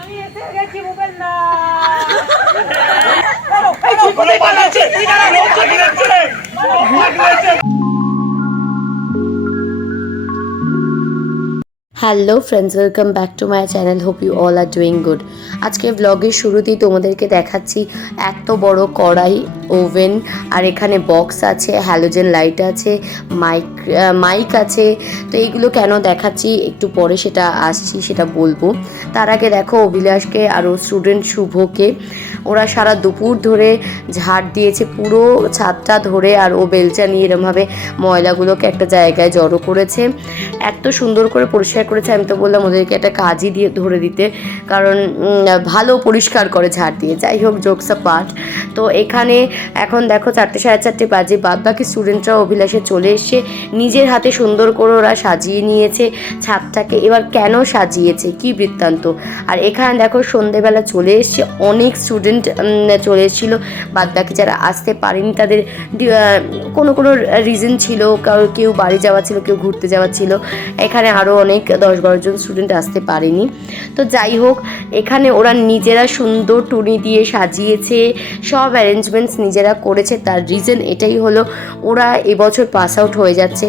আমি এসে গেছি মোবাইল না hello friends, welcome back to my channel. Hope you all are doing good. আজকে ব্লগের শুরুতেই তোমাদেরকে দেখাচ্ছি এত বড় কড়াই, ওভেন, আর এখানে বক্স আছে, হ্যালোজেন লাইট আছে, মাইক আছে। তো এইগুলো কেন দেখাচ্ছি একটু পরে সেটা আসছি, সেটা বলবো। তার আগে দেখো অভিলাষকে আর স্টুডেন্ট শুভকে ওরা সারা দুপুর ধরে ঝাড় দিয়েছে পুরো ছাদটা ধরে, আর ও বেলচা নিয়ে এরমভাবে ময়লাগুলোকে একটা জায়গায় জড়ো করেছে। এত সুন্দর করে পরিষ্কার করেছে, আমি তো বললাম ওদেরকে একটা কাজই দিয়ে ধরে দিতে, কারণ ভালো পরিষ্কার করে ঝাড় দিয়ে। যাই হোক, জোকস আ পার্ট। তো এখানে এখন দেখো 4টে সাড়ে 4টে বাজে, বাদ বাকি স্টুডেন্টরা অভিলাষে চলে এসছে, নিজের হাতে সুন্দর করে ওরা সাজিয়ে নিয়েছে ছাদটাকে। এবার কেন সাজিয়েছে, কি বৃত্তান্ত। আর এখানে দেখো সন্ধেবেলা চলে এসছে, অনেক স্টুডেন্ট চলে এসেছিলো, বাদ বাকি যারা আসতে পারেনি তাদের কোনো রিজন ছিল, কেউ বাড়ি যাওয়া ছিল, কেউ ঘুরতে যাওয়া ছিল। এখানে আরও অনেক 10-12 জন স্টুডেন্ট আসতে পারেনি। তো যাই হোক, এখানে ওরা নিজেরা সুন্দর টুনি দিয়ে সাজিয়েছে, সব অ্যারেঞ্জমেন্টস নিজেরা করেছে। তার রিজন এটাই হলো, ওরা এবছর পাস আউট হয়ে যাচ্ছে।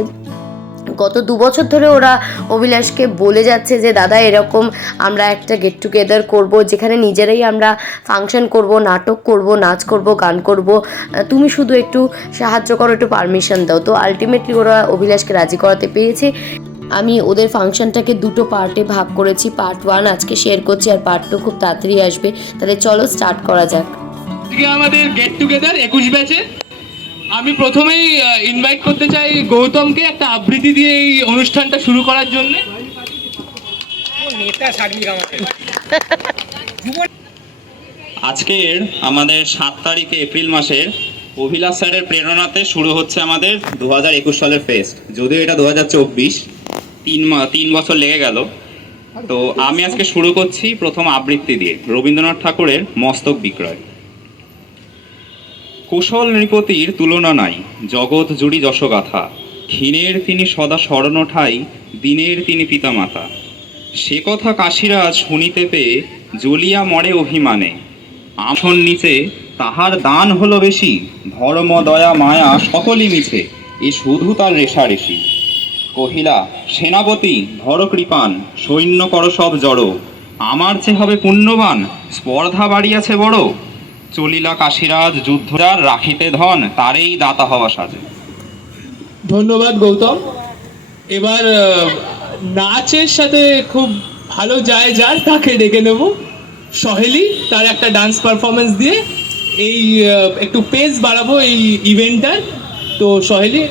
গত 2 বছর ধরে ওরা অভিলাষকে বলে যাচ্ছে যে দাদা এরকম আমরা একটা গেট টুগেদার করব, যেখানে নিজেরাই আমরা ফাংশন করব, নাটক করব, নাচ করব, গান করব, তুমি শুধু একটু সাহায্য করো, একটু পারমিশন দাও। তো আলটিমেটলি ওরা অভিলাষকে রাজি করাতে পেরেছে। আমি ওদের ফাংশনটাকে 2টো পার্টে ভাগ করেছি। পার্ট 1 আজকে শেয়ার করছি, আর পার্ট 2 খুব তাড়াতাড়ি আসবে। তাহলে চলো স্টার্ট করা যাক। আজকে আমাদের গেট টুগেদার 21 ব্যাচে। আমি প্রথমেই ইনভাইট করতে চাই গৌতমকে একটা আবৃত্তি দিয়ে এই অনুষ্ঠানটা শুরু করার জন্য। আজকের আমাদের 7 তারিখে এপ্রিল মাসের অভিলাষ স্যারের প্রেরণাতে শুরু হচ্ছে আমাদের 2021 সালের ফেস্ট। যদিও এটা 2024, 3 বছর লেগে গেল। তো আমি আজকে শুরু করছি প্রথম আবৃত্তি দিয়ে রবীন্দ্রনাথ ঠাকুরের মস্তক বিক্রয়। কুশল নৃপতির তুলনা নাই, জগৎ জুড়ি যশগাথা। ক্ষীণের তিনি সদা স্মরণ ঠাই, দিনের তিনি পিতামাতা। সে কথা কাশিরাজ শুনিতে পেয়ে জ্বলিয়া মরে অভিমানে। আসন নিচে তাহার দান হলো বেশি, ধর্ম দয়া মায়া সকলই মিছে, এ শুধু তার রেশারেশি। কহিলা সেনাপতি ধর কৃপান, সৈন্য কর সব জড়ো, আমার চেয়ে হবে পুণ্যবান, স্পর্ধা বাড়িয়াছে বড়। চলিলা কাশিরাজ যুদ্ধ যার, রাখিতে ধন তারেই দাতা হওয়া সাজে। ধন্যবাদ গৌতম। এবার নাচের সাথে খুব ভালো যায় যার, তাকে ডেকে নেব। সহেলি তার একটা ডান্স পারফরমেন্স দিয়ে এই একটু পেস বাড়াবো এই ইভেন্টটার। তো সহেলি,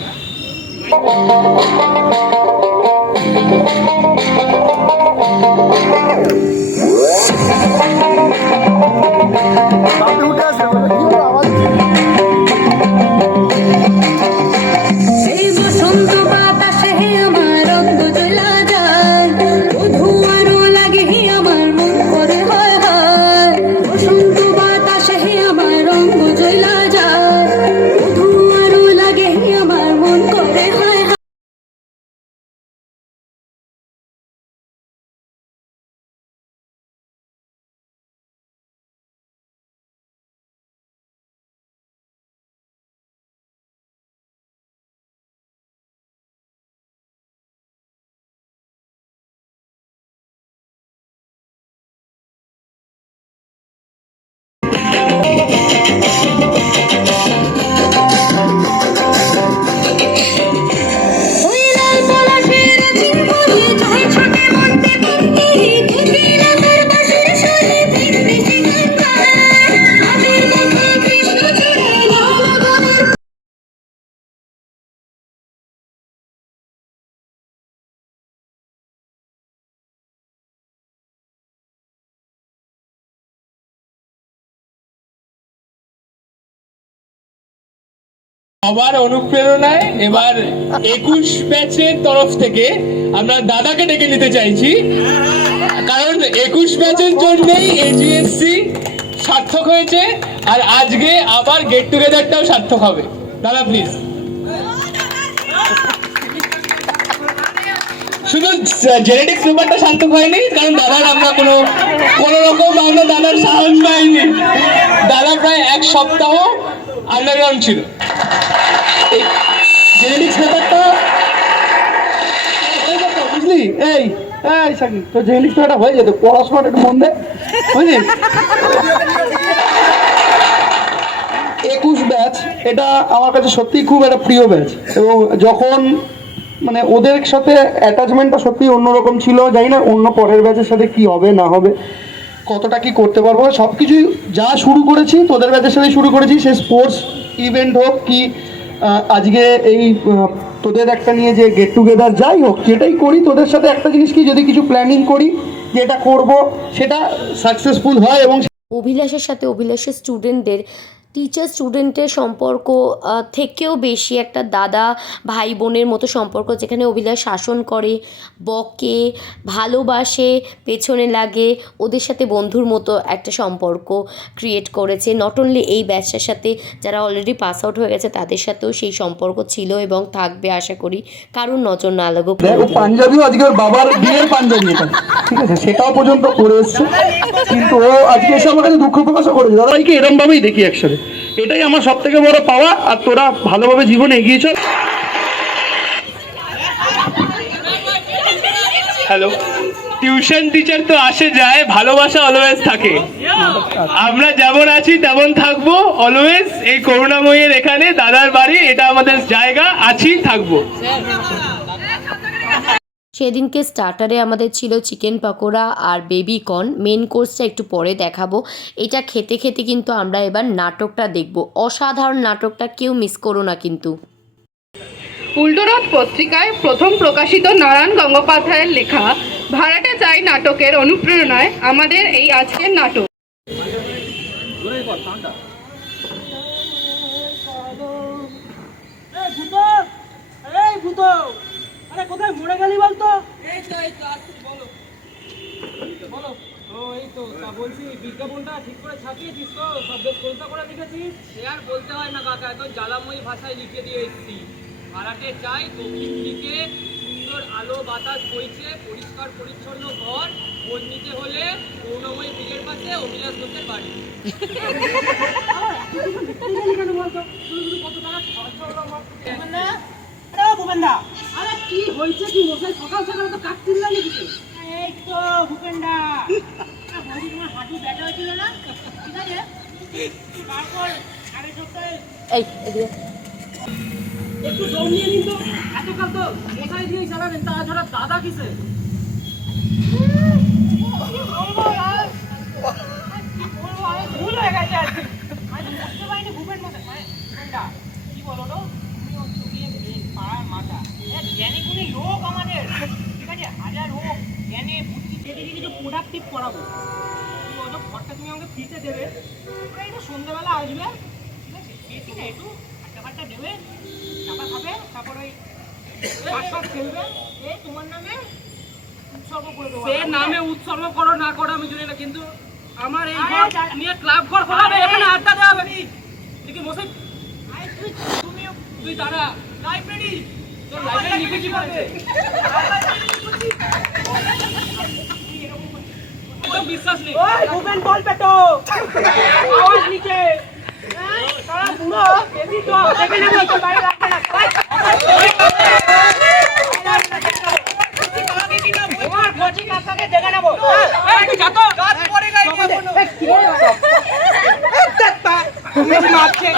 সবার অনুপ্রেরণায় এবার 21 ব্যাচের তরফ থেকে আমরা দাদাকে ডেকে নিতে চাইছি, কারণ 21 ব্যাচের জন্যই এজিএসসি সার্থক হয়েছে। আর আজকে আবার গেট টুগেদারটাও সার্থক হবে। দাদা প্লিজ। শুধু জেনেটিক্স পেপারটা সার্থক হয়নি, কারণ দাদার আমরা কোনো রকম আমরা দাদার সাহস পাইনি। দাদা প্রায় 1 সপ্তাহ আন্ডারগ্রাউন্ড ছিল। জেনেটিক্স পেপারটা বুঝলি, এই সাকি তো জেনেটিক্স পেপারটা হয়ে যেত, পড়াশোনাটা একটু মন দেয়, বুঝলি। 21 ব্যাচ, এটা আমার কাছে সত্যিই খুব একটা প্রিয় ব্যাচ, এবং যখন মানে ওদের সাথে অ্যাটাচমেন্টটা সত্যি অন্যরকম ছিল। জানি না অন্য পরের ব্যাচের সাথে কি হবে না হবে, কতটা কি করতে পারবো। সব কিছুই যা শুরু করেছি তোদের ব্যাচের সাথে শুরু করেছি, সে স্পোর্টস ইভেন্ট হোক কি আজকে এই তোদের একটা নিয়ে যে গেট টুগেদার, যাই হোক যেটাই করি তোদের সাথে একটা জিনিস কি, যদি কিছু প্ল্যানিং করি যে এটা করবো, সেটা সাকসেসফুল হয়। এবং অভিলাষের সাথে অভিলাষের স্টুডেন্টদের টিচার স্টুডেন্টের সম্পর্ক থেকেও বেশি একটা দাদা ভাই বোনের মতো সম্পর্ক, যেখানে অভিলাষ শাসন করে, বকে, ভালোবাসে, পেছনে লাগে, ওদের সাথে বন্ধুর মতো একটা সম্পর্ক ক্রিয়েট করেছে। নট অনলি এই ব্যাচটার সাথে, যারা অলরেডি পাস আউট হয়ে গেছে তাদের সাথেও সেই সম্পর্ক ছিল এবং থাকবে আশা করি, কারুর নজর না লাগুক। পাঞ্জাবিও আজকে ওর বাবার বিয়ের পাঞ্জাবি, এটা ঠিক আছে, সেটাও পর্যন্ত করে এসছে, কিন্তু ও আজকে এসে আমার কাছে দুঃখ প্রকাশও করেছে। দাদাইকে এরম ভাবেই দেখি একসাথে, এটাই আমার সব থেকে বড় পাওয়া। আর তোরা ভালোভাবে জীবনে এগিয়ে চল। হ্যালো, টিউশন টিচার তো আসে যায়, ভালোবাসা অলওয়েজ থাকে। আমরা যেমন আছি তেমন থাকবো অলওয়েজ। এই করুণাময়ের এখানে দাদার বাড়ি, এটা আমাদের জায়গা, আছি থাকবো। সেদিনকে স্টার্টারে আমাদের ছিল চিকেন পকোড়া আর বেবি কর্ন। মেন কোর্সটা একটু পরে দেখাবো। এটা খেতে খেতে কিন্তু আমরা এবার নাটকটা দেখব। অসাধারণ নাটকটা, কেউ মিস করো না কিন্তু। উল্টোরথ পত্রিকায় প্রথম প্রকাশিত নারায়ণ গঙ্গোপাধ্যায়ের লেখা ভাড়াটে চাই নাটকের অনুপ্রেরণায় আমাদের এই আজকের নাটক। কোথায় মরে গেলি বলতো? বলো। ও এই তো, তা বলছি বিজ্ঞাপনটা ঠিক করে ছাপিয়েছিস তো? সব বেশ পরিষ্কার করে লিখেছিস? সে আর বলতে হয় না কাকা, এত জ্বালাময়ী ভাষায় লিখে দিয়ে এসেছি। ভাড়াটে চাই দক্ষিণ দিকে সুন্দর আলো বাতাস বইছে, পরিষ্কার পরিচ্ছন্ন ঘর, খোঁজ নিতে হলে করুণাময়ী ব্রিজের পাশে অভিলাষ ঘোষের বাড়ি। কেন বলতো? কত টাকা খরচ হলো আমার? ভূপেন্দা, আরে কি হয়েছে কি মশাই? সকাল সকাল তো কাটছিল না কিছু। এই তো ভূপেন্দা, বলি তোমার হাঁটু ব্যথা হয়েছিল না? ঠিক আছে, তারপর আরে সপ্তাহে একটু দম নিয়ে নিন তো। এতকাল তো মশাই দিয়েই চালাবেন, তাছাড়া দাদা কিসে? ভুল হয়ে গেছে আর কি। আমি বুঝতে পারিনি ভূপেন মশাই। ভূপেন্দা কি বলো তো, তুমি হচ্ছে গিয়ে পাড়ার মাথা, জ্ঞানী গুণী লোক আমাদের, ঠিক আছে, হাজার হোক জ্ঞানে বুদ্ধি থেকে কিছু প্রোডাক্টিভ করাবো। তুমি ওই ঘরটা তুমি আমাকে ফ্রিতে দেবে, ওরা একটু সন্ধ্যাবেলা আসবে, ঠিক আছে, বেশি না একটু আড্ডা দেবে, চাপা খাবে, তারপর ওই পাশাপাশি খেলবে। এই তোমার নামে উৎসর্গ করে দেবো। সে নামে উৎসর্গ করো না করো আমি জানি না, কিন্তু আমার এই ঘর নিয়ে ক্লাব ঘর খোলা হবে, এখানে আড্ডা দেওয়া হবে। দেখি মশাই তুই দাঁড়া, লাইব্রেরি তোর লাইব্রেরি লিখে কি পারবে? বিশ্বাস নেই। ওই ভূপেন বল পেটো আওয়াজ নিচে, তারা পুরো বেশি তো দেখে নেব, তো বাইরে রাখবে না। তোমার গজি কাকাকে দেখে নেব। এই যা তো গাছ পড়ে গেছে তুমি মারছে।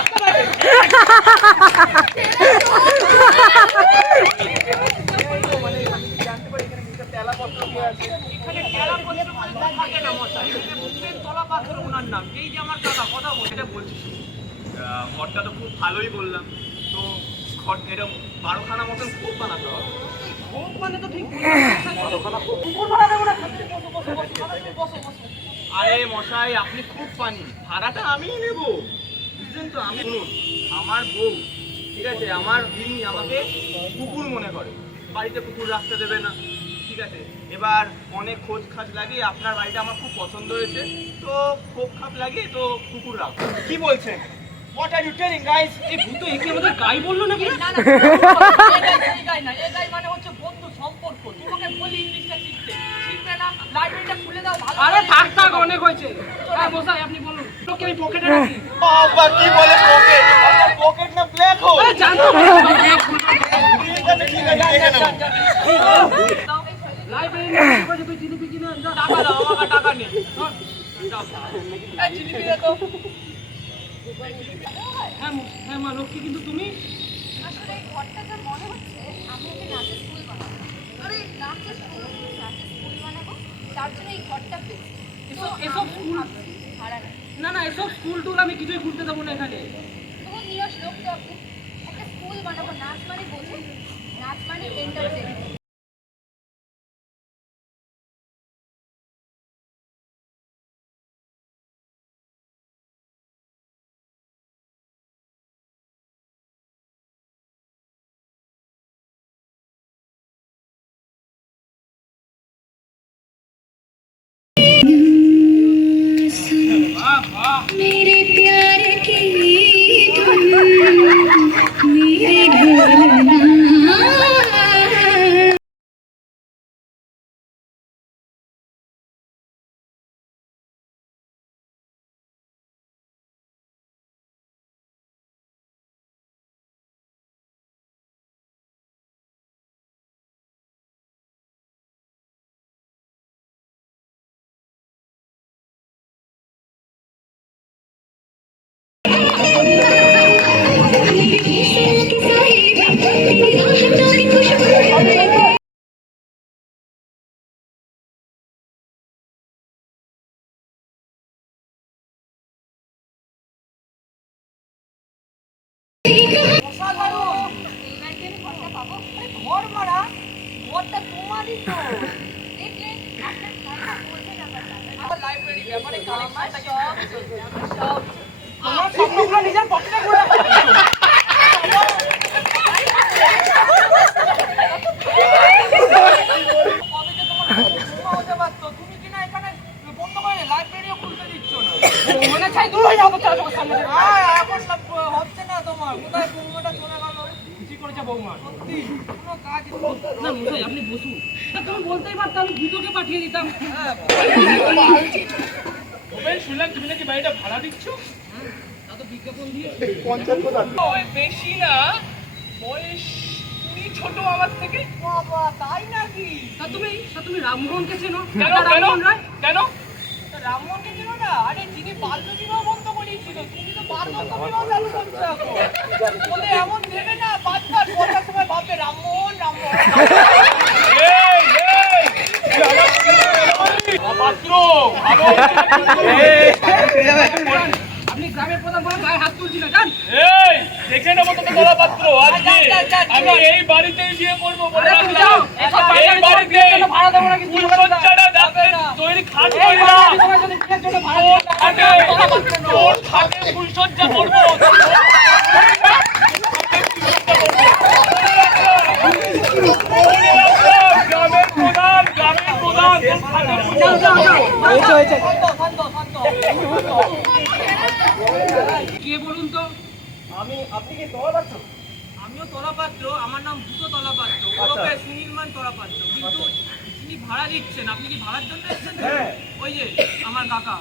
ঘরটা তো খুব ভালোই বললাম, তো ঘর এরকম 12খানা মতন খুব বানাতে হবে। খুব মানে তো ঠিক আরে মশাই আপনি খুব পানি, ভাড়াটা আমিই নেব, বুঝলেন তো? আমি শুনুন, আমার বউ, ঠিক আছে, আমার তিনি আমাকে কুকুর মনে করে, বাড়িতে কুকুর রাখতে দেবে না, ঠিক ঠিক আছে, এবার অনেক খোঁজ খাজ লাগিয়ে আপনার বাড়িটা আমার খুব পছন্দ হয়েছে, তো খোপ খাপ লাগিয়ে তো কুকুর রাখবো। কি বলছেন? What are you telling guys? এই ভূত একে আমাদের গাই বললো নাকি? না না, এই গাই না, এই গাই মানে হচ্ছে বন্ধু সম্পর্ক। তোমাকে বলি ইংলিশটা শিখবে না, লাইব্রেরিটা খুলে দাও ভালো। আরে থাক থাক, অনেক হয়েছে। হ্যাঁ মশাই আপনি বলুন। লোকে আমি পকেটে রাখি। বাবা কি বলে পকেট? আপনার পকেট না ব্ল্যাক হোল? জানতো ঠিক আছে দেখে নেব। লাইব্রেরি তুই জিলিপি কিনে টাকা দাও, আমার টাকা নেই। জিলিপি দে তো। হ্যাঁ মা লক্ষ্মী, কিন্তু তুমি আসলে এই ঘরটা যা মনে হচ্ছে আমি একটা নাচের স্কুল বানাবো। আরে নাচের স্কুল বানাবো, তার জন্য এই ঘরটা পেয়েছি। এসব স্কুল ভাড়া নেই, না এসব স্কুল টুল আমি কিছুই ঘুরতে দেবো না এখানে। তবু নিরস লোক তো আপনি। একটা স্কুল বানাবো, নাচ মানে বোঝেন, নাচ মানে এন্টারটেনমেন্ট। मेरे प्यार की धुन मेरे ढोलना ঘর মারা ঘরটা তোমারই তো। দেখলে আপনার ভাইটা বোঝে না ব্যাপারটা। লাইব্রেরি ব্যাপারে কালেকশনটা সব আমার স্বপ্নগুলো নিজের পকেটে করে তুমি কিনা এখানে বন্ধ করে লাইব্রেরিও খুলতে দিচ্ছ না। মনে চাই দূর হয়ে যাও তো চার সামনে থেকে। এখন সব হচ্ছে না তোমার, কোথায় বৌমাটা চলে গেল? কি করেছে বৌমা? সত্যি কোনো কাজ না। মশাই আপনি বসুন, তুমি বলতেই পারতাম, আমি ভিডিওকে পাঠিয়ে দিতাম। শুনলাম তুমি নাকি বাড়িটা ভাড়া দিচ্ছ? তা তো বিজ্ঞাপন দিয়ে ওই বেশি না, বয়স তুমি ছোট আমার থেকে। বাবা তাই নাকি? তা তুমি রামমোহনকে চেনো? কেন কেন রামমোহনকে চেনো না? আরে যিনি বাল্য বিবাহ বন্ধ করিয়েছিল, তুমি তো বাল্যন্ত বিবাহ চালু করছো এখন। বলে এমন দেবে না, বাচ্চা বলার সময় ভাববে রামমোহন রামমোহন। আপনি গ্রামের প্রধান বলে গায়ে হাত তুলছি না, জান? দেখে নেবো তোকে বলা পাত্র। আজকে আমি এই বাড়িতেই বিয়ে করবো বলে রাখলাম। এই বাড়িতে ফুলসজ্জাটা যাতে তৈরি খাট করি না, তোর খাটে ফুলসজ্জা করবো। গ্রামের প্রধান তোর খাটে ফুলসজ্জা কে বলুন তো? আপনি কি তোমার পাচ্ছ? আমিও তলাপাত্র, আমার নাম ভূত তলাপাত্র, ওরফে সুনির্মাণ তলাপাত্র। কিন্তু তিনি ভাড়া দিচ্ছেন, আপনি কি ভাড়ার জন্য এসেছেন? ওই যে আমার কাকা।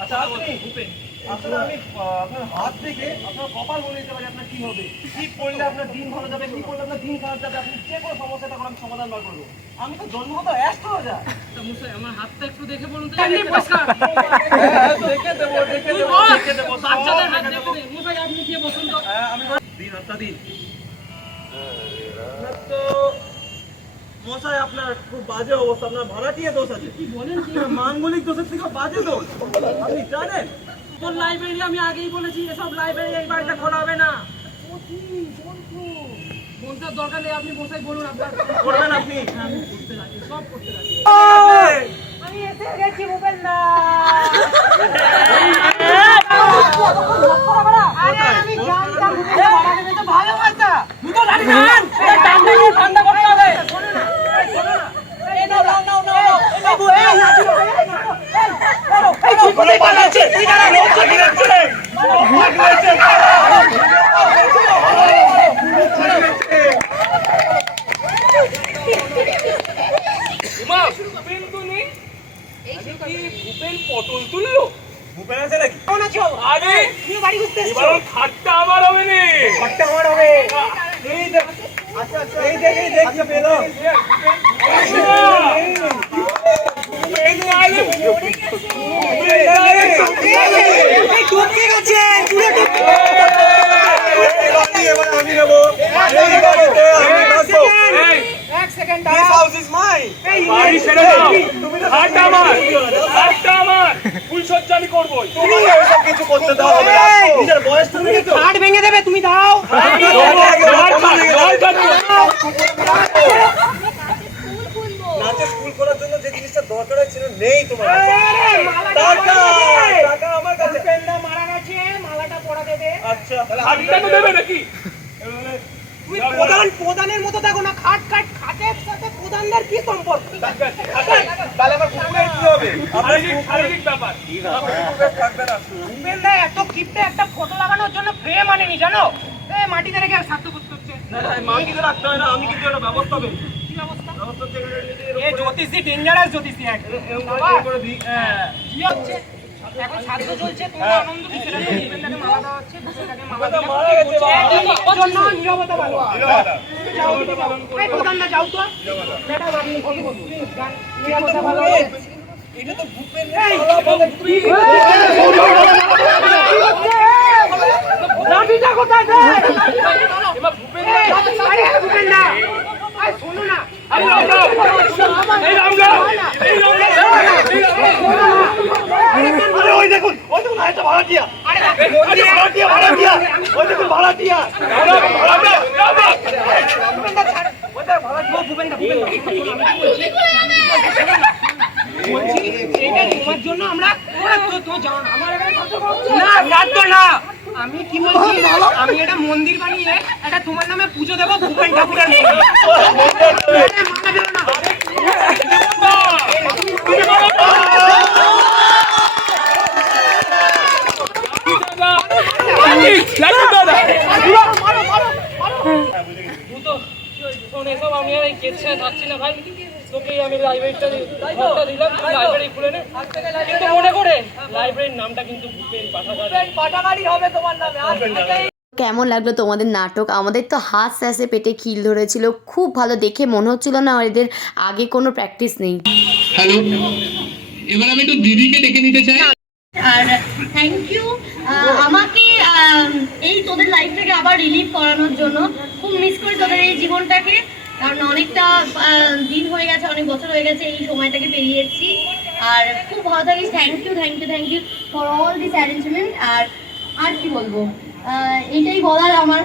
আচ্ছা আপনি ভূপেন, আসলে আমি আপনার হাত দেখে আপনার কপাল বলে দিতে পারি আপনার কি হবে, কি করলে আপনার দিন ভালো যাবে, কি করলে আপনার দিন খারাপ যাবে। আপনি যে কোনো সমস্যাটা করে আমি সমাধান বার করবো। আমি তো জন্মগত অ্যাস্ট হয়ে যায়। তা মশাই আমার হাতটা একটু দেখে বলুন তো। পরিষ্কার দেখে দেবো বাচ্চাদের হাত দেখে দে। মশাই আপনি গিয়ে বসুন তো। আমি দিন একটা দিন তো মশাই আপনার খুব বাজে অবস্থা, আপনার ভাড়াটিয়া দোষ আছে। কি বলেন? মাঙ্গলিক দোষের থেকে বাজে দোষ আপনি জানেন? তোর লাইব্রেরি আমি আগেই বলেছি, এসব লাইব্রেরি এই বাড়িটা খোলা হবে না। বলতে দরকার নেই, আপনি মশাই বলুন আপনার করবেন আপনি। আমি করতে রাজি, সব করতে রাজি। আমি এসে গেছি ভূপেন দা। আরে আমি জানতাম ভূপেন দা ভাড়া দেবে তো ভালো কথা। দুটো গাড়ি গান ঠান্ডা করতে হবে। উমা, ভূপেন তো নেই। আরে কি ভূপেন পটল তুললো? ভূপেন আছে নাকি? কেমন আছো? আরে তুমি বাড়ি ঘুরতে এসছো? এবার ওর খাটটা আমার হবে না। ঘরটা আমার হবে। এই দেখ, আচ্ছা এই দেখতে পেলাম। এই যে আলে এই টপকে গেছে, পুরো টপকে। এবার আমি নেবো। এই বাড়িতে আমি থাকবো। এই এক সেকেন্ড This দাঁড়াও। house is mine. এই বাড়ি ছেড়ে দাও। খাটটা আমার, খাটটা আমার। ফুলসজ্জা আমি করবই। তুমি এসব কিছু করতে দাও হবে না। এই! নিজের বয়স তুমি তো খাট ভেঙে দেবে, তুমি দাঁড়াও। নাচের স্কুল করার জন্য যে জিনিসটা দরকার ছিল নেই তোমার কাছে। এই, মালাটা টাকা পরা দেবে। টাকা আমার কাছে। ভূপেনদা মারা গেছে, মালাটা পরা দেবে। আচ্ছা তাহলে খাটটা তো দেবে নাকি? তুমি প্রধানের মতো দেখো না, খাটের সাথে প্রধানদের কি সম্পর্ক? তাহলে আমার কুকুরের কি হবে? শারীরিক ব্যাপার। কুকুরের থাকবে না। ভূপেনদা এত কিপটে একটা ফটো লাগানোর জন্য ফ্রেম আনেনি জানো? এই মাটিতে রেখে স্বার্থ করতে হচ্ছে। না না মা কিছু রাখতে হয় না, আমি কিছু একটা ব্যবস্থা হবে। কি ব্যবস্থা? ব্যবস্থা হচ্ছে এই জ্যোতিষী ডেঞ্জারাস জ্যোতিষী একদম। বাবা, করে দিই। কি হচ্ছে? এখন ছাত্র চলছে, তোমরা আনন্দ দিচ্ছে না? ভূপেনদাকে মালা দেওয়া হচ্ছে, ভূপেনদাকে মালা ভূপেনদা দেওয়া মারা গেছে বাবা। হচ্ছে। এই জন্য নীরবতা পালন। যাও, এই প্রধানদা যাও তো। ম্যাডাম আপনি ফোন করুন। গান, নীরবতা পালন। এটা তো ভূপেন লাঠিটা কোথায় দে? এই, আরে ভূপেনদা, আরে শোনো না। এই রামদা, এই রামদা, এই রামদা। আরে ওই দেখুন আরেকটা ভাড়াটিয়া। আরে ভাড়াটিয়া ওই দেখুন ভাড়াটিয়া। ভূপেনদা ছাড়। ও ভূপেনদা, বলছি, এটা তোমার জন্য আমরা তো জানো না, আমার এখানে না কাটতো না। আমি কি বলছি, আমি এটা মন্দির বানিয়ে এটা তোমার নামে পুজো দেবো ভূপেন ঠাকুরের মন্দির। মাথা দিও না। আমি আর এই কেছে থাকছি না ভাই, তোকে আমি লাইব্রেরিটা দিলাম, লাইব্রেরি খুলে নে। কিন্তু মনে করে লাইব্রেরির নামটা কিন্তু ভূপেন পাঠাগার হবে তোমার নামে। কেমন লাগলো তোমাদের নাটক? আমাদের তো হাত শেষে পেটে খিল ধরেছিল, খুব ভালো দেখে মনে হচ্ছিল না এদের আগে কোনো প্র্যাকটিস নেই। হ্যালো, এবার আমি একটু দিদিকে ডেকে নিতে চাই। আর থ্যাংক ইউ আমাকে এই তোদের লাইফ থেকে আবার রিলিভ করানোর জন্য। খুব মিস করি তোদের এই জীবনটাকে, কারণ অনেকটা দিন হয়ে গেছে, অনেক বছর হয়ে গেছে এই সময়টাকে পেরিয়ে এসেছি। আর খুব ভালো থাকিস। Thank you for all this arrangement. আর কি বলবো, এইটাই বলার আমার।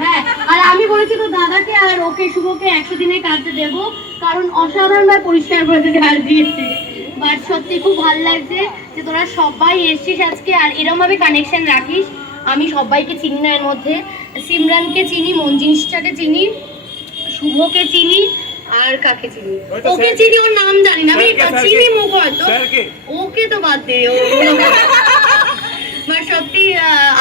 হ্যাঁ, আর আমি বলেছি তো দাদাকে আর ওকে শুভকে 100 দিনে কাটতে দেবো, কারণ অসাধারণভাবে পরিষ্কার করে কাজ দিয়েছে। বাট সত্যি খুব ভালো লাগছে যে তোরা সবাই এসছিস আজকে, আর এরমভাবে কানেকশন রাখিস। আমি সবাইকে চিনি না, এর মধ্যে সিমরানকে চিনি, মঞ্জিনিসটাকে চিনি, শুভকে চিনি, আর কাকে চিনি, ওকে চিনি, ওর নাম জানি না, আমি চিনি মুখ হয়তো, ওকে তো বাদ দে। বাট সত্যি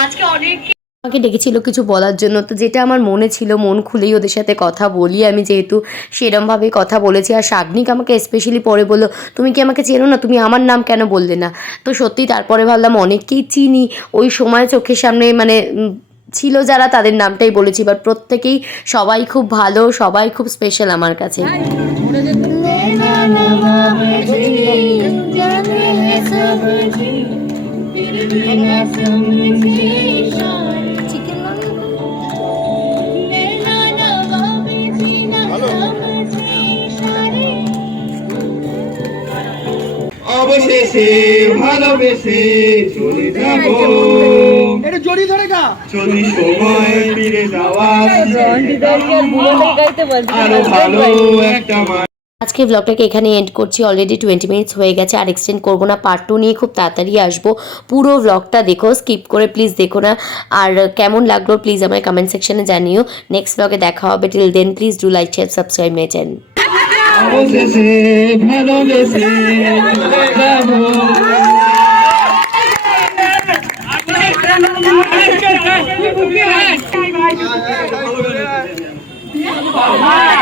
আজকে অনেক আমাকে ডেকেছিল কিছু বলার জন্য, তো যেটা আমার মনে ছিল মন খুলেই ওদের সাথে কথা বলি আমি, যেহেতু সেরমভাবে কথা বলেছি। আর শাগনিক আমাকে স্পেশালি পরে বললো, তুমি কি আমাকে চেনো না, তুমি আমার নাম কেন বললে না? তো সত্যি তারপরে ভাবলাম অনেককেই চিনি, ওই সময় চোখের সামনে মানে ছিল যারা তাদের নামটাই বলেছি, বাট প্রত্যেকেই সবাই খুব ভালো, সবাই খুব স্পেশাল আমার কাছে। অবশেষে ভালোবেসে চলে যাব, এটা জড়ি ধরে গা। যদি সময় ফিরে যাওয়া আরো ভালো একটা আজকে ব্লগটাকে এখানে এন্ড করছি। অলরেডি 20 মিনিটস হয়ে গেছে, আর এক্সটেন্ড করবো না। পার্ট 2 নিয়ে খুব তাড়াতাড়ি আসবো। পুরো ব্লগটা দেখো, স্কিপ করে প্লিজ দেখো না। আর কেমন লাগলো প্লিজ আমার কমেন্ট সেকশনে জানিও। নেক্সট ব্লগে দেখা হবে। Till then please do like, share, subscribe my channel. অবশেষে ভালোবেসে চলে যাব। ভাই